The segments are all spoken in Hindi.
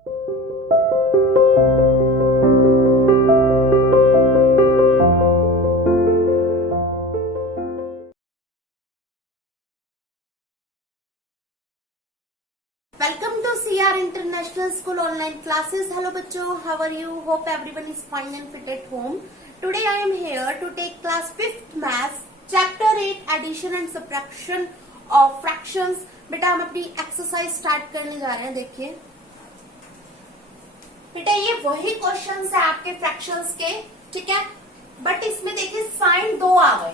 Welcome to CR International School online classes. Hello bachcho, how are you? Hope everyone is fine and fit at home. Today I am here to take class 5th maths chapter 8 addition and subtraction of fractions. बेटा हम अपनी एक्सरसाइज स्टार्ट करने जा रहे हैं. देखिए बेटा ये वही क्वेश्चंस है आपके फ्रैक्शंस के, ठीक है, बट इसमें देखिए साइन दो आ गए,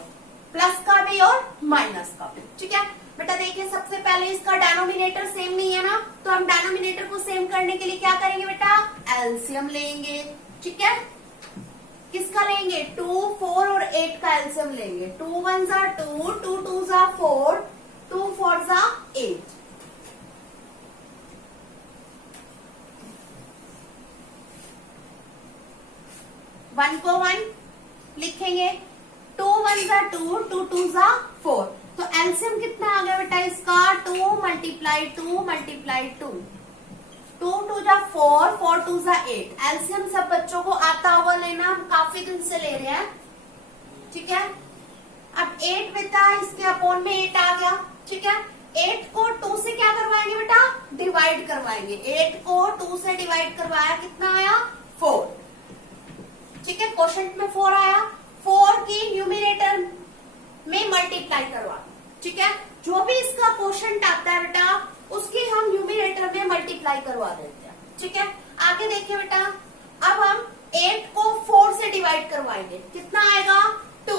प्लस का भी और माइनस का भी. ठीक है बेटा, देखिए सबसे पहले इसका डेनोमिनेटर सेम नहीं है ना, तो हम डेनोमिनेटर को सेम करने के लिए क्या करेंगे बेटा, एलसीएम लेंगे. ठीक है, किसका लेंगे, 2, 4 और 8 का एलसीएम लेंगे. 2 1 जा 2, 2 2 जा 4, 2 4 जा 8. वन को 1 लिखेंगे, 2 1 जा 2, 2 2 जा 4. तो एलसीएम कितना आ गया बेटा इसका, 2 मल्टीप्लाई 2 मल्टीप्लाई 2, 2 2 जा 4, 4 2 जा 8. एलसीएम सब बच्चों को आता हुआ लेना, हम काफी दिन से ले रहे हैं. ठीक है, अब 8 बेटा इसके अपॉन में 8 आ गया. ठीक है, 8 को 2 से क्या करवाएंगे बेटा, डिवाइड करवाएंगे. 8 को 2 से डिवाइड करवाया, कितना आया, 4. ठीक है, क्वेश्चन में 4 आया. 4 की न्यूमिनेटर में मल्टीप्लाई करवा. ठीक है, जो भी इसका क्वोशंट आता है बेटा उसकी हम न्यूमिनेटर में मल्टीप्लाई करवा देते हैं. ठीक है, आगे देखिए बेटा, अब हम 8 को 4 से डिवाइड करवाएंगे, कितना आएगा, 2.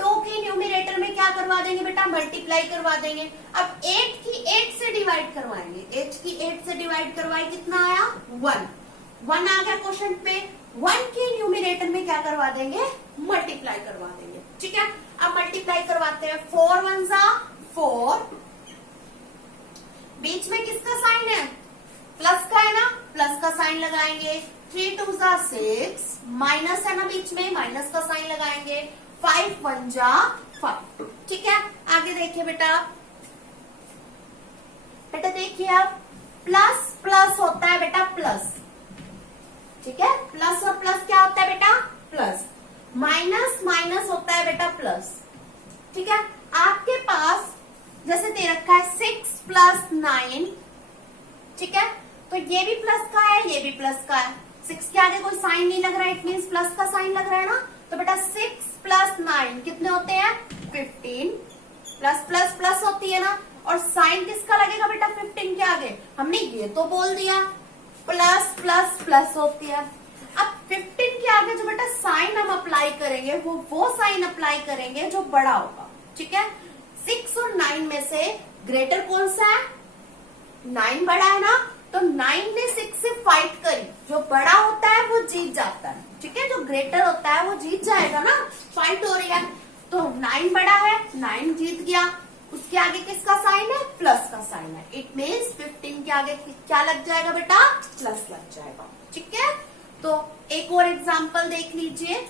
2 की न्यूमिनेटर में क्या करवा देंगे बेटा, मल्टीप्लाई करवा देंगे. अब 8 की 8 से डिवाइड करवाएंगे, 8 की 8 से डिवाइड करवाए, कितना आया, 1. 1 आ गया क्वेश्चन पे. 1 की न्यूमिनेटर में क्या करवा देंगे, मल्टीप्लाई करवा देंगे. ठीक है, अब मल्टीप्लाई करवाते हैं. 4 1 जा 4, बीच में किसका साइन है, प्लस का है ना, प्लस का साइन लगाएंगे. 3 2 जा 6, माइनस है ना बीच में, माइनस का साइन लगाएंगे. 5 1 जा 5. ठीक है, आगे देखिए बेटा, बेटा देखिए अब प्लस प्लस होता है बेटा प्लस. ठीक है, प्लस और प्लस क्या होता है बेटा, प्लस. माइनस माइनस होता है बेटा प्लस. ठीक है, आपके पास जैसे दे रखा है 6 + 9. ठीक है, तो ये भी प्लस का है, ये भी प्लस का है. 6 के आगे कोई साइन नहीं लग रहा है, इट मीन्स प्लस का साइन लग रहा है ना. तो बेटा 6 + 9 कितने होते हैं, 15. प्लस प्लस प्लस होती है ना, और साइन किसका लगेगा बेटा 15 के आगे, हमने ये तो बोल दिया, प्लस प्लस प्लस होती है. अब 15 के आगे जो बेटा साइन हम अप्लाई करेंगे वो साइन अप्लाई करेंगे जो बड़ा होगा. ठीक है, 6 और 9 में से ग्रेटर कौन सा है, 9 बड़ा है ना, तो 9 ने 6 से फाइट करी, जो बड़ा होता है वो जीत जाता है. ठीक है, जो ग्रेटर होता है वो जीत जाएगा ना, फाइट हो रही है, तो 9 बड़ा है, 9 जीत गया. उसके आगे किसका साइन है, प्लस का साइन है. इट मीन्स 15 के आगे क्या लग जाएगा बेटा, प्लस लग जाएगा. ठीक है, तो एक और एग्जांपल देख लीजिए,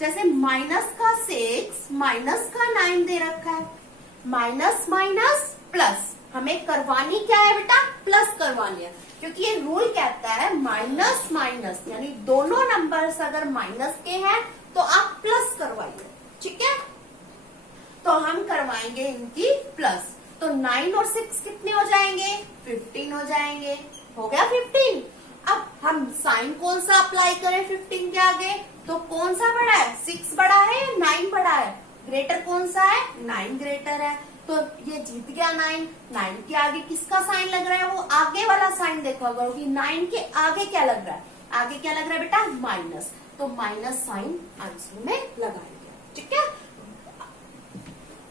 जैसे माइनस का 6 माइनस का 9 दे रखा है. माइनस माइनस प्लस, हमें करवानी क्या है बेटा, प्लस करवानी है, क्योंकि ये रूल कहता है माइनस माइनस, यानी दोनों नंबर्स अगर माइनस के हैं तो आप प्लस करवाइए. ठीक है, तो हम करवाएंगे इनकी प्लस. तो 9 और 6 कितने हो जाएंगे, 15 हो जाएंगे. हो गया 15. अब हम साइन कौन सा अप्लाई करें 15 के आगे, तो कौन सा बड़ा है, 6 बड़ा है या 9 बड़ा है, ग्रेटर कौन सा है, 9 ग्रेटर है. तो ये जीत गया 9. 9 के आगे किसका साइन लग रहा है, वो आगे वाला साइन देखो करो कि 9 के आगे क्या लग रहा है, आगे क्या लग रहा है बेटा, माइनस. तो माइनस साइन आंसर में लगाएंगे. ठीक है,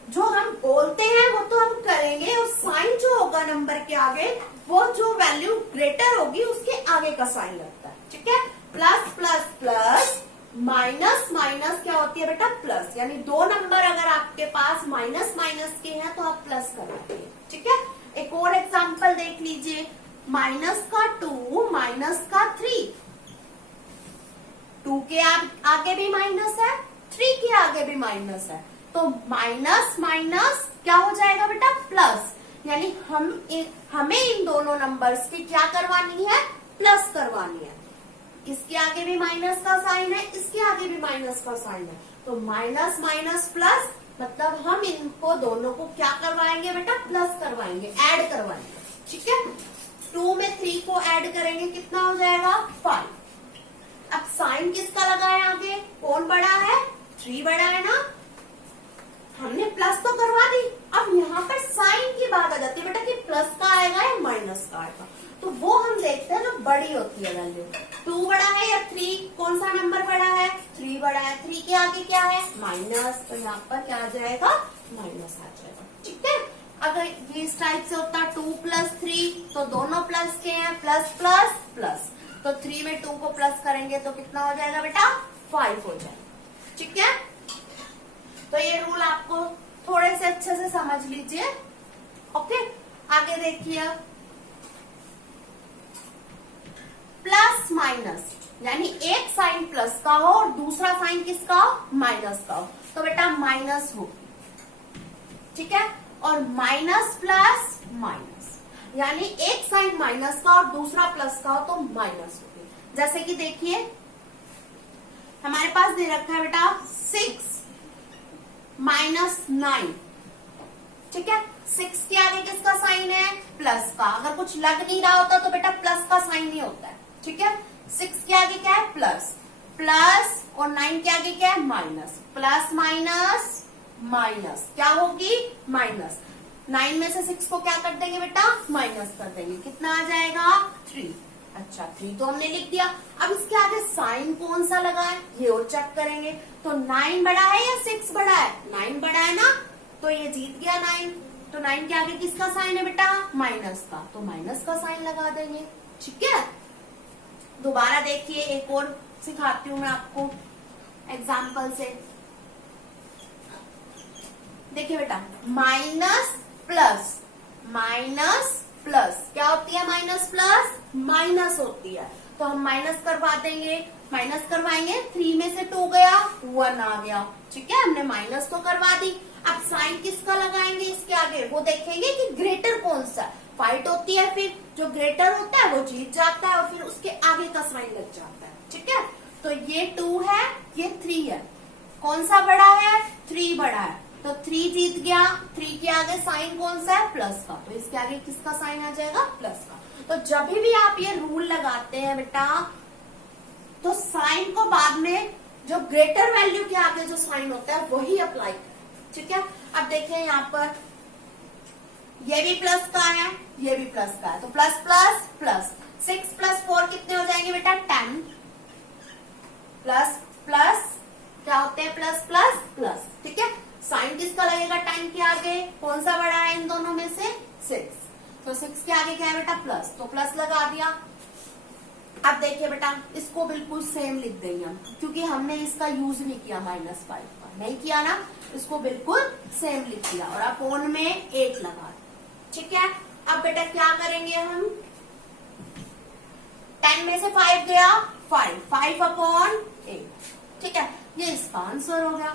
जो हम बोलते हैं वो तो हम करेंगे, और साइन जो होगा नंबर के आगे वो जो वैल्यू ग्रेटर होगी उसके आगे का साइन लगता है. ठीक है, plus plus plus, minus minus क्या होती है बेटा, प्लस. यानी दो नंबर अगर आपके पास माइनस माइनस के हैं तो आप प्लस करवाइए. ठीक है, एक और एग्जांपल देख लीजिए, माइनस का 2 माइनस का 3. 2 के आगे भी माइनस है, 3 के आगे भी माइनस है, तो माइनस माइनस क्या हो जाएगा बेटा, प्लस. यानी हमें इन दोनों नंबर्स की क्या करवानी है, प्लस करवानी है। इसके आगे भी माइनस का साइन है, इसके आगे भी माइनस का साइन है, तो माइनस माइनस प्लस, मतलब हम इनको दोनों को क्या करवाएंगे बेटा, प्लस करवाएंगे, ऐड करवाएंगे। ठीक है, 2 में 3 को ऐड करेंगे, कितना हो जाएगा 5। अब साइन किसका लगाए आगे, कौन बड़ा है, 3 बड़ा है ना, हमने प्लस तो करवा दी। अब यहाँ पर साइन की बात आ जाती है बेटा कि प्लस का आएगा या माइनस का आएगा, तो वो हम देखते हैं जो बड़ी होती है वैल्यू। 2 बड़ा है या 3, कौन सा नंबर बड़ा है, 3 बड़ा है, 3 के आगे क्या है माइनस, तो यहाँ पर क्या आ जाएगा माइनस आ जाएगा। ठीक है, अगर ये इस टाइप से होता 2 + 3, तो दोनों प्लस के हैं, प्लस प्लस प्लस, तो 3 में 2 को प्लस करेंगे तो कितना हो जाएगा बेटा 5 हो जाएगा। ठीक है, तो ये रूल आपको थोड़े से अच्छे से समझ लीजिए। ओके, आगे देखिए, प्लस माइनस, यानी एक साइन प्लस का हो और दूसरा साइन किसका हो, माइनस का हो, तो बेटा माइनस होगी। ठीक है, और माइनस प्लस माइनस, यानी एक साइन माइनस का और दूसरा प्लस का हो तो माइनस होगी। जैसे कि देखिए हमारे पास दे रखा है बेटा 6 - 9। ठीक है, 6 के आगे किसका साइन है, प्लस का। अगर कुछ लग नहीं रहा होता तो बेटा प्लस का साइन ही होता है। ठीक है, 6 के आगे क्या है, प्लस, प्लस, और 9 के आगे क्या है, माइनस, प्लस माइनस माइनस क्या होगी, माइनस। 9 में से 6 को क्या कर देंगे बेटा, माइनस कर देंगे, कितना आ जाएगा 3। अच्छा, 3 तो हमने लिख दिया। अब इसके आगे साइन कौन सा लगा है ये और चेक करेंगे, तो 9 बड़ा है या 6 बड़ा है, 9 बड़ा है ना, तो ये जीत गया 9। तो 9 के आगे किसका साइन है बेटा, माइनस का, तो माइनस का साइन लगा देंगे। ठीक है, दोबारा देखिए, एक और सिखाती हूँ मैं आपको एग्जाम्पल से। देखिए बेटा, माइनस प्लस माइनस प्लस क्या होती है, माइनस प्लस माइनस होती है, तो हम माइनस करवा देंगे, माइनस करवाएंगे, 3 में से 2 गया 1 आ गया। ठीक है, हमने माइनस तो करवा दी। अब साइन किसका लगाएंगे इसके आगे, वो देखेंगे कि ग्रेटर कौन सा। फाइट होती है, फिर जो ग्रेटर होता है वो जीत जाता है और फिर उसके आगे का साइन लग जाता है। ठीक है, तो ये 2 है, ये 3 है, कौन सा बड़ा है, 3 बड़ा है, तो 3 जीत गया। 3 के आगे साइन कौन सा है, प्लस का, तो इसके आगे किसका साइन आ जाएगा, प्लस का। तो जब भी आप ये रूल लगाते हैं बेटा, तो साइन को बाद में जो ग्रेटर वैल्यू के आगे जो साइन होता है वही अप्लाई करें। ठीक है, अब देखिए यहाँ पर ये भी प्लस का है, ये भी प्लस का है, तो प्लस प्लस प्लस, 6 + 4 कितने हो जाएंगे बेटा 10, प्लस प्लस क्या होते हैं, प्लस प्लस प्लस। ठीक है, साइन किसका लगेगा 10 के आगे, कौन सा बड़ा है इन दोनों में से, 6, तो 6 के आगे क्या है बेटा, प्लस, तो प्लस लगा दिया। अब देखिए बेटा, इसको बिल्कुल सेम लिख देंगे हम, क्योंकि हमने इसका यूज नहीं किया -5 का, नहीं किया ना, इसको बिल्कुल सेम लिख दिया और अपोन में 8 लगा दिया। ठीक है, अब बेटा क्या करेंगे हम, 10 में से 5 गया 5/8। ठीक है, ये इसका आंसर हो गया।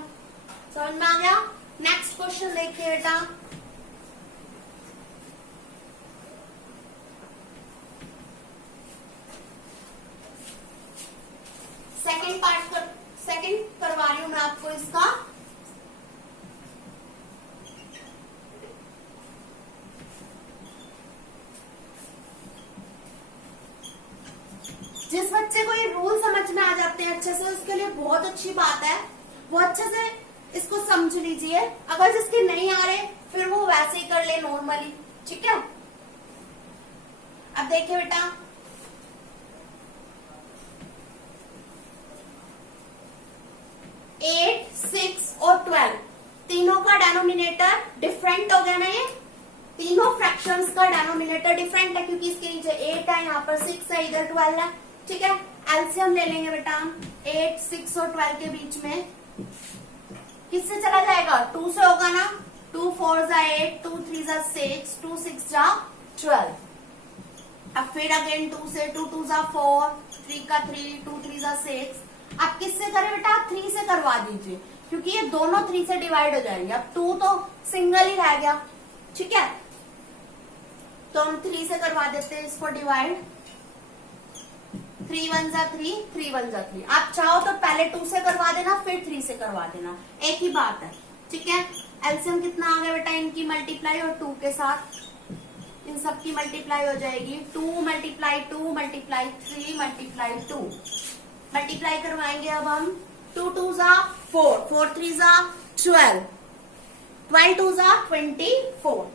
समझ में आ गया। नेक्स्ट क्वेश्चन देखिए बेटा, सेकंड करवा रही हूं मैं आपको इसका। जिस बच्चे को ये रूल समझ में आ जाते हैं अच्छे से, उसके लिए बहुत अच्छी बात है, वो अच्छे से इसको समझ लीजिए। अगर जिसके नहीं आ रहे फिर वो वैसे ही कर ले नॉर्मली। ठीक है, अब देखिए बेटा, 8, 6 और 12 तीनों का डेनोमिनेटर डिफरेंट हो गया ना, ये तीनों फ्रैक्शंस का डेनोमिनेटर डिफरेंट है, क्योंकि इसके नीचे 8 है, यहाँ पर 6 है, इधर 12 है। ठीक है, एलसीएम ले लेंगे बेटा हम, 8, 6 और 12 के बीच में किससे चला जाएगा, 2 से होगा ना, 2 4 जा 8, 2 3 जा 6, 2 6 जा 12। अब फिर अगेन 2 से, 2 2 जा 4, 3 का 3, 2 3 जा 6। अब किससे करें बेटा, 3 से करवा दीजिए, क्योंकि ये दोनों 3 से डिवाइड हो जाएंगे। अब 2 तो सिंगल ही रह गया। ठीक है, तो हम 3 से करवा देते हैं इसको डिवाइड। 3 1 जा 3, 3 1 जा 3। आप चाहो तो पहले 2 से करवा देना, फिर 3 से करवा देना, एक ही बात है। ठीक है, एलसीएम कितना आ गया बेटा, इनकी मल्टीप्लाई और 2 के साथ इन सब की मल्टीप्लाई हो जाएगी। 2 मल्टीप्लाई 2 मल्टीप्लाई 3 मल्टीप्लाई 2, मल्टीप्लाई करवाएंगे अब हम। 2 2 जा 4, 4 3 जा 12, 12 2 जा 24,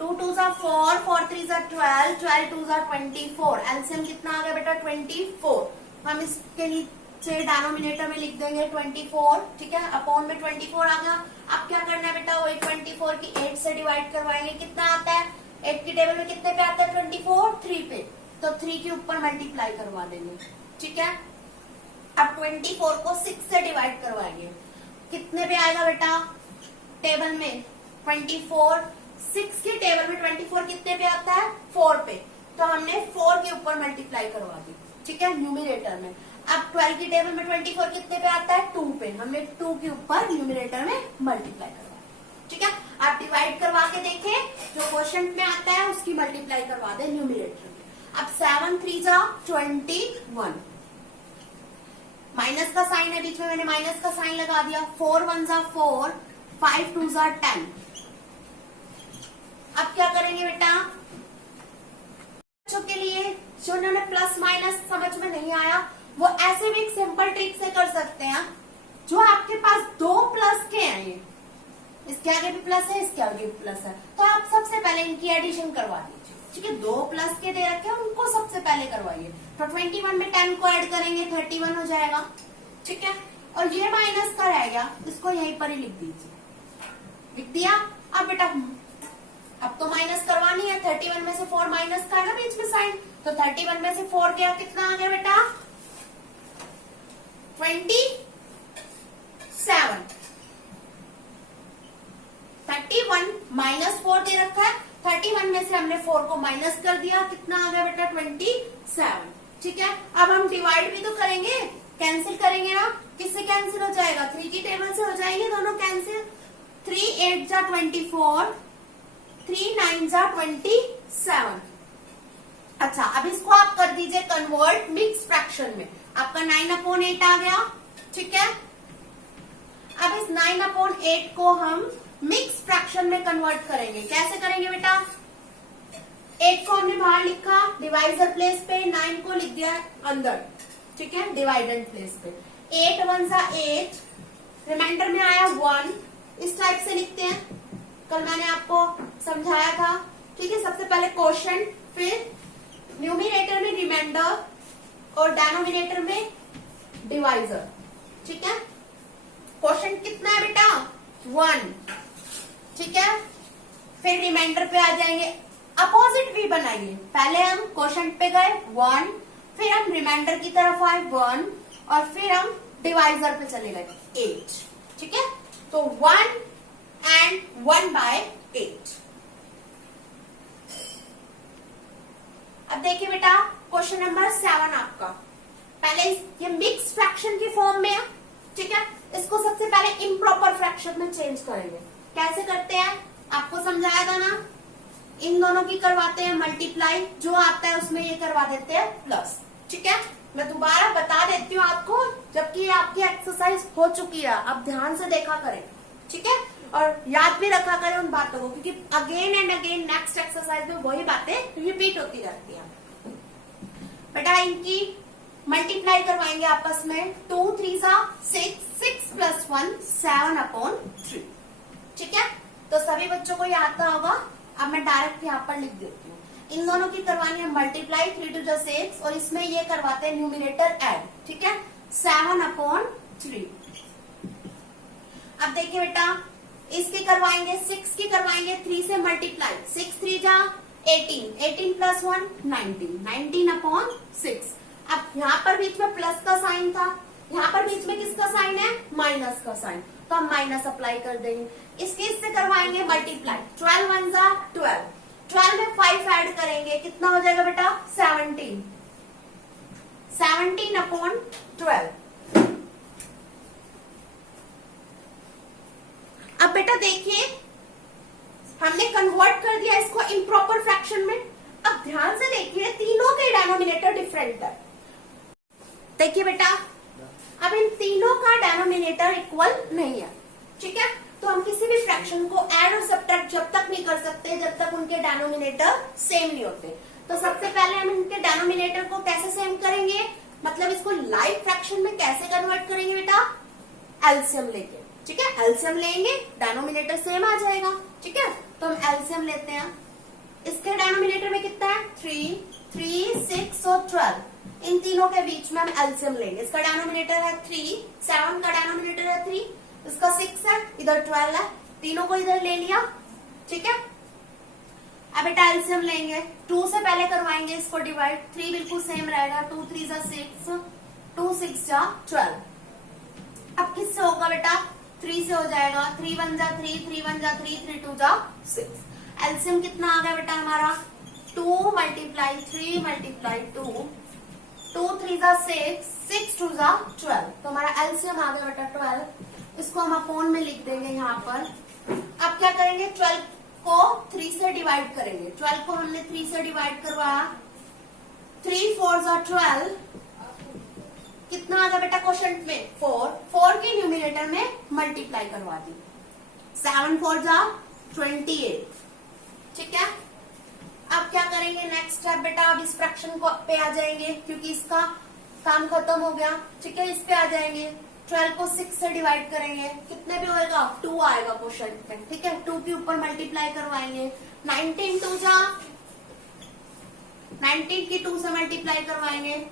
2 2 जा 4, 4 3 जा 12, 12 2 जा 24। एलसीएम कितना आ गया बेटा 24। हम इसके नीचे डिनोमिनेटर में लिख देंगे 24। ठीक है, अपॉन में 24 आ गया। अब क्या करना है बेटा, वही 24 की 8 से डिवाइड करवाएंगे। कितना आता है, 8 की टेबल में कितने पे आता है 24, 3 पे, तो 3 के ऊपर मल्टीप्लाई करवा देंगे। ठीक है, अब 24 को 6 से डिवाइड करवाएंगे। कितने पे आएगा बेटा, टेबल में 24, 6 की टेबल में 24 कितने पे आता है 4 पे, तो हमने 4 के ऊपर मल्टीप्लाई करवा दी। ठीक है, न्यूमिनेटर में। अब 12 की टेबल में 24 कितने पे आता है 2 पे, हमने 2 के ऊपर न्यूमिनेटर में मल्टीप्लाई करवा दी। ठीक है, आप डिवाइड करवा के देखें, जो क्वेश्चन में आता है उसकी मल्टीप्लाई करवा दे न्यूमिनेटर में। अब 7 3 जा 21, माइनस का साइन है बीच में, मैंने माइनस का साइन लगा दिया। 4 1 जा 4, 5 2 जा 10। अब क्या करेंगे बेटा, बच्चों के लिए जो उन्होंने प्लस माइनस समझ में नहीं आया, वो ऐसे भी एक सिंपल ट्रिक से कर सकते हैं। जो आपके पास 2 प्लस के हैं, ये इसके आगे भी प्लस है, इसके आगे भी प्लस है, तो आप सबसे पहले इनकी एडिशन करवा दीजिए। ठीक है, 2 प्लस के दे रखे हैं, उनको सबसे पहले करवाइए। तो 21 में 10 को ऐड करेंगे 31 हो जाएगा। ठीक है, और ये माइनस का रह गया, इसको यहीं पर ही लिख दीजिए। लिख दिया। अब बेटा अब तो माइनस करवानी है, 31 में से 4 माइनस का है ना बीच में साइन, तो 31 में से 4 गया, कितना आ गया बेटा 27। 31 माइनस 4 दे रखा है, 31 में से हमने 4 को माइनस कर दिया, कितना आ गया बेटा 27। ठीक है, अब हम डिवाइड भी तो करेंगे, कैंसिल करेंगे ना, किससे कैंसिल हो जाएगा, 3 की टेबल से हो जाएंगे दोनों कैंसिल। 3 8 जा 24, 3 9 जा 27। अच्छा, अब इसको आप कर दीजिए कन्वर्ट मिक्स फ्रैक्शन में, आपका 9/8 आ गया। ठीक है, अब इस 9/8 को हम मिक्स फ्रैक्शन में कन्वर्ट करेंगे। कैसे करेंगे बेटा, 8 को हमने बाहर लिखा डिवाइजर प्लेस पे, 9 को लिख दिया अंदर। ठीक है, डिवाइडेंड प्लेस पे। 8 1 जा 8, रिमाइंडर में आया 1, इस टाइप से लिखते हैं, कल मैंने आपको समझाया था। ठीक है, सबसे पहले क्वोशंट, फिर न्यूमिनेटर में रिमाइंडर और डिनोमिनेटर में डिवाइजर। ठीक है, क्वोशंट कितना है बेटा 1। ठीक है, फिर रिमाइंडर पे आ जाएंगे, अपोजिट भी बनाइए, पहले हम क्वोशंट पे गए 1, फिर हम रिमाइंडर की तरफ आए 1, और फिर हम डिवाइजर पे चले गए 8। ठीक है, तो 1 and 1/8। अब देखिए बेटा क्वेश्चन नंबर 7 आपका, पहले ये मिक्स फ्रैक्शन की फॉर्म में है। ठीक है, इसको सबसे पहले इम्प्रॉपर फ्रैक्शन में चेंज करेंगे। कैसे करते हैं आपको समझाया था ना, इन दोनों की करवाते हैं मल्टीप्लाई, जो आता है उसमें ये करवा देते हैं प्लस। ठीक है, मैं दोबारा बता देती हूँ आपको, जबकि ये आपकी एक्सरसाइज हो चुकी है, आप ध्यान से देखा करें। ठीक है, और याद भी रखा करें उन बातों को, क्योंकि again and again next exercise में वही बातें रिपीट होती रहती हैं। बेटा इनकी मल्टीप्लाई करवाएंगे आपस में, 2 3 जा 6, 6 + 1 7/3। ठीक है, तो सभी बच्चों को याद था होगा। अब मैं डायरेक्ट यहाँ पर लिख देती हूँ, इन दोनों की करवानी है मल्टीप्लाई, 3 2 जा 6, और इसमें ये करवाते हैं न्यूमिनेटर ऐड। ठीक है, 7/3। अब देखिए बेटा इसकी करवाएंगे, 6 की करवाएंगे 3 से मल्टीप्लाई, 6 3 जा 18, 18 + 1 19, 19/6। अब यहाँ पर बीच में प्लस का साइन था, यहाँ पर बीच में किसका साइन है माइनस का साइन, तो हम माइनस अप्लाई कर देंगे। इसके इससे करवाएंगे मल्टीप्लाई, 12 1 जा 12, 12 में 5 ऐड करेंगे, कितना हो जाएगा बेटा 17, 17/12। अब बेटा देखिए हमने कन्वर्ट कर दिया इसको इम्प्रॉपर फ्रैक्शन में। अब ध्यान से देखिए तीनों के डिनोमिनेटर डिफरेंट है, देखिए बेटा, अब इन तीनों का डेनोमिनेटर इक्वल नहीं है, ठीक है। तो हम किसी भी फ्रैक्शन को ऐड और सब्ट्रैक्ट जब तक नहीं कर सकते जब तक उनके डेनोमिनेटर सेम नहीं होते। तो सबसे पहले हम इनके डेनोमिनेटर को कैसे सेम करेंगे, मतलब इसको लाइक फ्रैक्शन में कैसे कन्वर्ट करेंगे बेटा, एलसीएम लेके, ठीक है। एलसीएम लेंगे, डेनोमिनेटर सेम आ जाएगा, ठीक है। तो हम एलसीएम लेते हैं। इसके डेनोमिनेटर में कितना है, 3, 3, 6 और 12। इन तीनों के बीच में हम एलसीएम लेंगे। इसका डेनोमिनेटर है 3, 7 का डेनोमिनेटर है 3, इसका 6 है, इधर 12 है, तीनों को इधर ले लिया, ठीक है। अब बेटा एलसीएम लेंगे, 2 से पहले करवाएंगे इसको डिवाइड, 3 बिल्कुल सेम रहेगा, 2 3 जा 6, 2 6 जा 12। अब किससे होगा बेटा, 3 से हो जाएगा, 3 1 जा 3, 3 1 जा 3, 3 2 जा 6। एलसीएम कितना आ गया बेटा हमारा, 2 मल्टीप्लाई 3 मल्टीप्लाई 2, 2 3 जा 6, 6 2 जा 12। तो हमारा एलसीएम आ गया बेटा 12। इसको हम अपोन में लिख देंगे यहाँ पर। अब क्या करेंगे, 12 को 3 से डिवाइड करेंगे। 12 को हमने 3 से डिवाइड करवाया, 3 4 जा 12, कितना आ गया बेटा क्वोशंट में, 4, 4 के न्यूमिनेटर में मल्टीप्लाई करवा दी, 7 4 जा 28, ठीक है। अब क्या करेंगे, नेक्स्ट स्टेप बेटा, अब इस फ्रैक्शन को पे आ जाएंगे क्योंकि इसका काम खत्म हो गया, ठीक है। इस पे आ जाएंगे, 12 को 6 से डिवाइड करेंगे, कितने पे होएगा, 2 आएगा क्वोशंट में, ठीक है। 2 के ऊपर मल्टीप्लाई करवाएंगे, 19 2 जा 19 की 2 से मल्टीप्लाई करवाएंगे,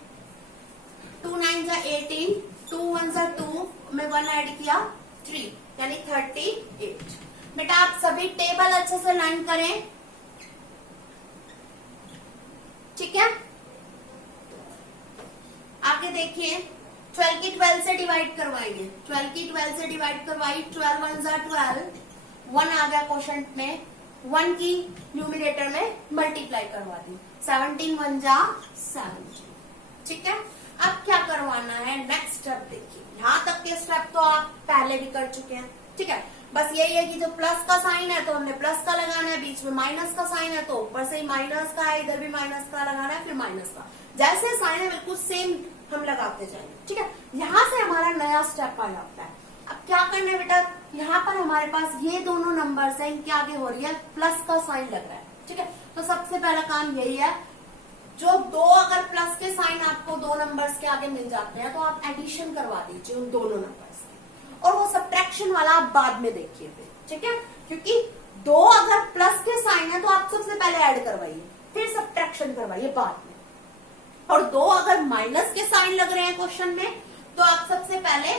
2 9 जा 18, 2 1 जा 2 में 1 ऐड किया 3, यानी 38। बेटा आप सभी टेबल अच्छे से लर्न करें, ठीक है। आगे देखिए, 12 की 12 से डिवाइड करवाएंगे, 12 की 12 से डिवाइड करवाई, 12 1 जा 12, 1 आ गया क्वोशंट में, 1 की न्यूमिनेटर में मल्टीप्लाई करवा दी, 17 1 जा 17, ठीक है। अब क्या करवाना है, नेक्स्ट स्टेप देखिए। यहाँ तक के स्टेप तो आप पहले भी कर चुके हैं, ठीक है। बस यही है कि जो प्लस का साइन है तो हमने प्लस का लगाना है, बीच में माइनस का साइन है तो ऊपर से ही माइनस का है, इधर भी माइनस का लगाना है, फिर माइनस का, जैसे साइन है बिल्कुल सेम हम लगाते जाएंगे, ठीक है। यहाँ से हमारा नया स्टेप आ जाता है। अब क्या करना है बेटा, यहाँ पर हमारे पास ये दोनों नंबर्स हैं, इनके आगे हो रही है प्लस का साइन लग रहा है, ठीक है। तो सबसे पहला काम यही है, जो दो अगर प्लस के साइन आपको दो नंबर्स के आगे मिल जाते हैं तो आप एडिशन करवा दीजिए उन दोनों नंबर्स की, और वो सब्ट्रैक्शन वाला आप बाद में देखिए फिर, ठीक है। क्योंकि दो अगर प्लस के साइन है तो आप सबसे पहले ऐड करवाइए, फिर सब्ट्रैक्शन करवाइए बाद में। और दो अगर माइनस के साइन लग रहे हैं क्वेश्चन में तो आप सबसे पहले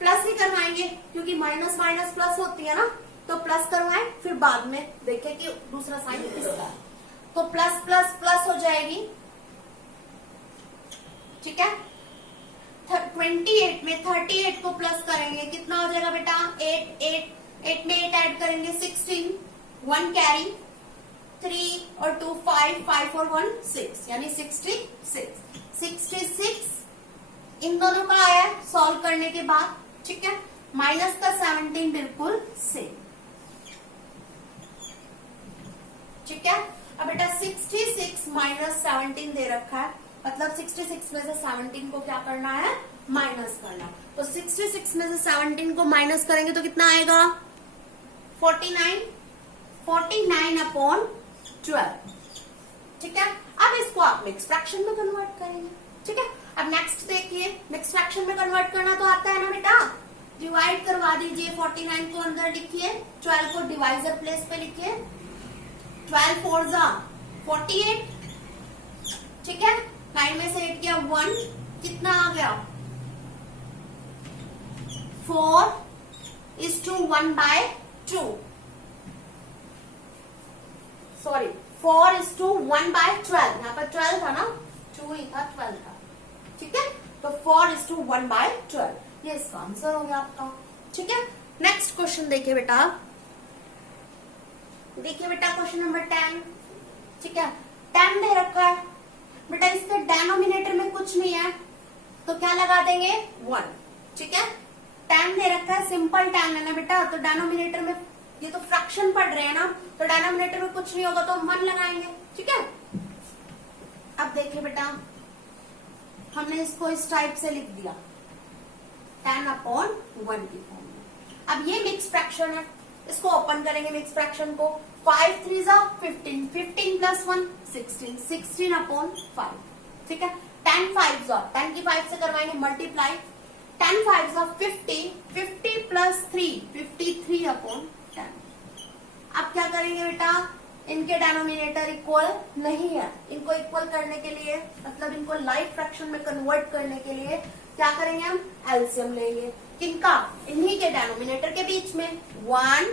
प्लस ही करवाएंगे, क्योंकि माइनस माइनस प्लस होती है ना, तो प्लस करवाएं, फिर बाद में देखें कि दूसरा साइन किसका है। तो प्लस प्लस प्लस हो जाएगी, ठीक है। 28 में 38 को प्लस करेंगे, कितना हो जाएगा बेटा, 8 में 8 ऐड करेंगे 16, 1 कैरी, 3 और 2 5, 5 और 1 6, यानी 66 इन दोनों का आया सॉल्व करने के बाद, ठीक है। माइनस का 17 बिल्कुल सेम, ठीक है। अब बेटा 66 माइनस 17 दे रखा है, मतलब 66 में से 17 को क्या करना है, माइनस करना। तो 66 में से 17 को माइनस करेंगे तो कितना आएगा, 49 अपॉन 12, ठीक है। अब इसको आप मिक्स फ्रैक्शन में कन्वर्ट करेंगे, ठीक है। अब नेक्स्ट देखिए, मिक्स फ्रैक्शन में कन्वर्ट करना तो आता है ना बेटा, डिवाइड करवा दीजिए, 49 को अंदर लिखिए, 12 को डिवाइजर प्लेस पे लिखिए, 12 4 जा 48, ठीक है। 9 में से 8 गया 1, कितना आ गया, 4:1/2, सॉरी 4:1/12, यहाँ पर 12 था ना, 2 ही था, 12 था, ठीक है। तो 4:1/12, ये इसका आंसर हो गया आपका, ठीक है। नेक्स्ट क्वेश्चन देखिए बेटा, क्वेश्चन नंबर 10, ठीक है। 10 दे रखा है बेटा, इसके डेनोमिनेटर में कुछ नहीं है तो क्या लगा देंगे, 1, ठीक है। 10 दे रखा है, सिंपल 10 लेना बेटा, तो डेनोमिनेटर में ये तो फ्रैक्शन पढ़ रहे हैं ना, तो डेनोमिनेटर में कुछ नहीं होगा तो हम 1 लगाएंगे, ठीक है। अब देखिए बेटा, हमने इसको इस टाइप से लिख दिया 10/1 की फॉर्म में। अब ये मिक्स फ्रैक्शन है, इसको ओपन करेंगे मिक्स फ्रैक्शन को। 5 3 15, 15 + 1 16, 16/5। ठीक है, 10 5 10 की 5 से करवाएंगे मल्टीप्लाई, 10 5 50, 50 + 3 53/10। अब क्या करेंगे बेटा, इनके डिनोमिनेटर इक्वल नहीं है, इनको इक्वल करने के लिए मतलब इनको लाइक फ्रैक्शन में कन्वर्ट करने के लिए क्या करेंगे, हम एलसीएम लेंगे। किनका, इन्हीं के डिनोमिनेटर के बीच में 1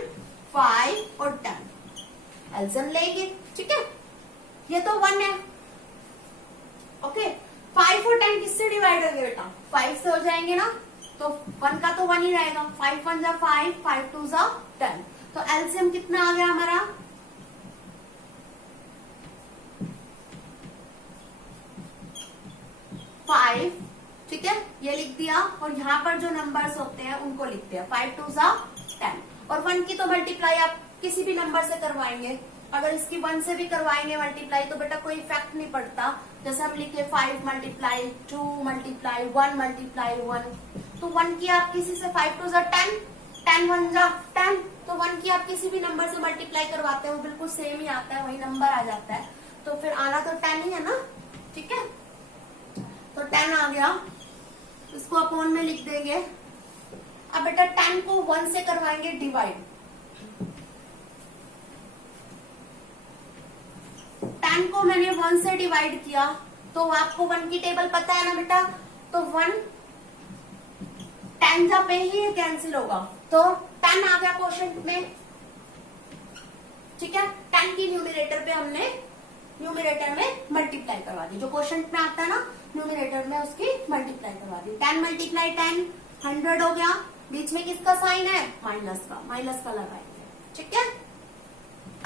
5 और 10 एलसीएम लेंगे। ठीक है, ये तो 1 है। ओके, 5 और 10 किससे डिवाइड होंगे बेटा, 5 से हो जाएंगे ना, तो 1 का तो 1 ही रहेगा। 5 1 = 5, 5 2 = 10। तो एलसीएम कितना आ गया हमारा, 5। ठीक है, ये लिख दिया, और यहाँ पर जो नंबर्स होते हैं उनको लिखते हैं। 5 2 = 10, और 1 की तो मल्टीप्लाई आप किसी भी नंबर से करवाएंगे। अगर इसकी 1 से भी करवाएंगे मल्टीप्लाई तो बेटा कोई इफेक्ट नहीं पड़ता। जैसे हम लिखे 5 × 2 × 1 × 1, तो 1 की आप किसी से 5 2 = 10, 10 1 = 10, तो 1 की आप किसी भी नंबर से मल्टीप्लाई करवाते हो बिल्कुल सेम ही आता है, वही नंबर आ जाता है। तो फिर आना तो 10 ही है ना। ठीक है, तो 10 आ गया, इसको अपॉन में लिख देंगे। अब बेटा 10 को 1 से करवाएंगे डिवाइड, 10 को मैंने 1 से डिवाइड किया, तो आपको 1 की टेबल पता है ना बेटा, तो 1 10 पे ही कैंसिल होगा, तो 10 आ गया क्वोशंट में। ठीक है, 10 की न्यूमरेटर पे हमने न्यूमरेटर में मल्टीप्लाई करवा दी, जो क्वोशंट में आता है ना न्यूमरेटर में उसकी मल्टीप्लाई करवा दी। 10 × 10 100 हो गया। बीच में किसका साइन है, माइनस का लगाएंगे। ठीक है,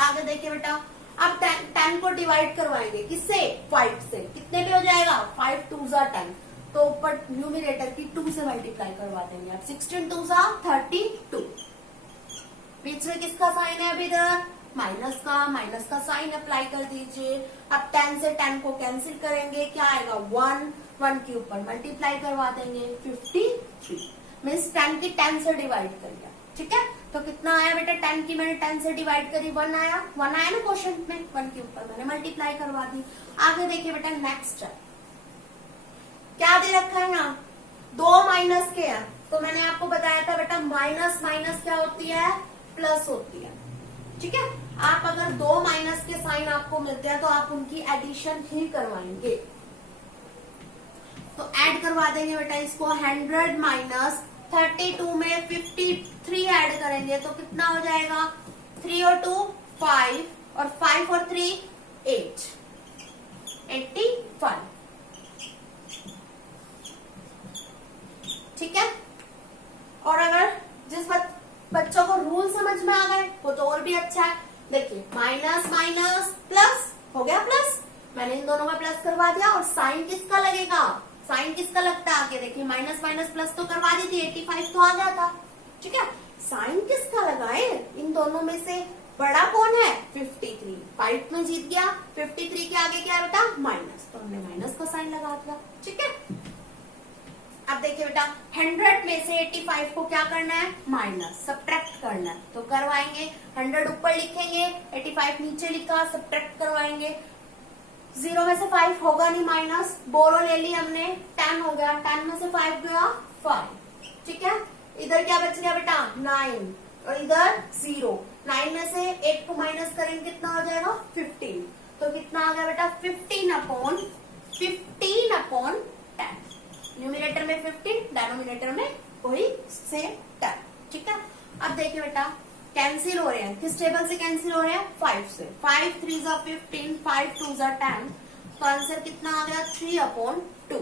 आगे देखिए बेटा, अब 10 को डिवाइड करवाएंगे किससे, 5 से। कितने पे हो जाएगा, 5 2 = 10, तो ऊपर न्यूमरेटर की 2 से मल्टीप्लाई करवा देंगे। अब 16 2 = 32। बीच में किसका साइन है, अभी इधर माइनस का साइन अप्लाई कर दीजिए। अब 10 से 10 को कैंसिल करेंगे, क्या आएगा, 1 के ऊपर मल्टीप्लाई करवा देंगे 53, मीन्स 10 की 10 से डिवाइड कर दिया। ठीक है, तो कितना आया बेटा, 10 की मैंने 10 से डिवाइड करी, 1 आया ना क्वोशंट में, 1 के ऊपर मैंने मल्टीप्लाई करवा दी। आगे देखिए बेटा, नेक्स्ट क्या दे रखा है यहाँ, 2 माइनस के हैं, तो मैंने आपको बताया था बेटा माइनस क्या होती है, प्लस होती है। ठीक है, आप अगर 2 माइनस के साइन आपको मिलते हैं तो आप उनकी एडिशन ही करवाएंगे, तो ऐड करवा देंगे बेटा इसको। 100 - 32 में 53 ऐड करेंगे तो कितना हो जाएगा, 3 और 2 5, और 5 और 3 8, 85। ठीक है, और अगर जिस बच्चों को रूल समझ में आ गए वो तो और भी अच्छा है। देखिए माइनस प्लस हो गया, प्लस मैंने इन दोनों में प्लस करवा दिया, और साइन किसका लगेगा, साइन किसका लगता है आगे देखिए, माइनस प्लस तो करवा दी थी, 85 तो आ गया था। ठीक है, साइन किसका लगाए, इन दोनों में से बड़ा कौन है, 53, 5 में जीत गया, 53 के आगे क्या है बेटा, माइनस, तो हमने माइनस का साइन लगा दिया। ठीक है, अब देखिए बेटा 100 में से 85 को क्या करना है, माइनस सब्ट्रैक्ट करना है, तो करवाएंगे। 100 ऊपर लिखेंगे, 85 नीचे लिखा, सब्ट्रैक्ट करवाएंगे। 0 में से 5 होगा नहीं माइनस, बोरो ले ली हमने, 10 हो गया, 10 में से 5 गया 5। ठीक है, इधर क्या बच गया बेटा, 9, और इधर 0। 9 में से 8 को माइनस करेंगे कितना हो जाएगा, 15, तो कितना आ गया बेटा, 15/10। न्यूमिनेटर में 15, डिनोमिनेटर में वही सेम 10। ठीक है, अब देखिए बेटा कैंसिल हो रहे हैं, किस टेबल से कैंसिल हो रहे हैं, 5 से। 5 3 = 15, 5 2 = 10, तो आंसर कितना आ गया, 3/2।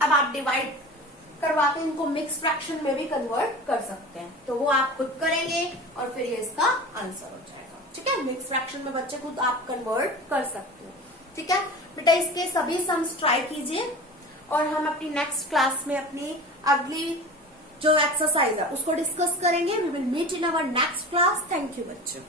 अब आप डिवाइड करवा के इनको मिक्स फ्रैक्शन में भी कन्वर्ट कर सकते हैं, तो वो आप खुद करेंगे और फिर ये इसका आंसर हो जाएगा। ठीक है, मिक्स फ्रैक्शन में बच्चे खुद आप कन्वर्ट कर सकते हो। ठीक है बेटा, इसके सभी सम्स ट्राई कीजिए, और हम अपनी नेक्स्ट क्लास में अपनी अगली जो एक्सरसाइज है उसको डिस्कस करेंगे। We will meet in our next class. Thank you बच्चों।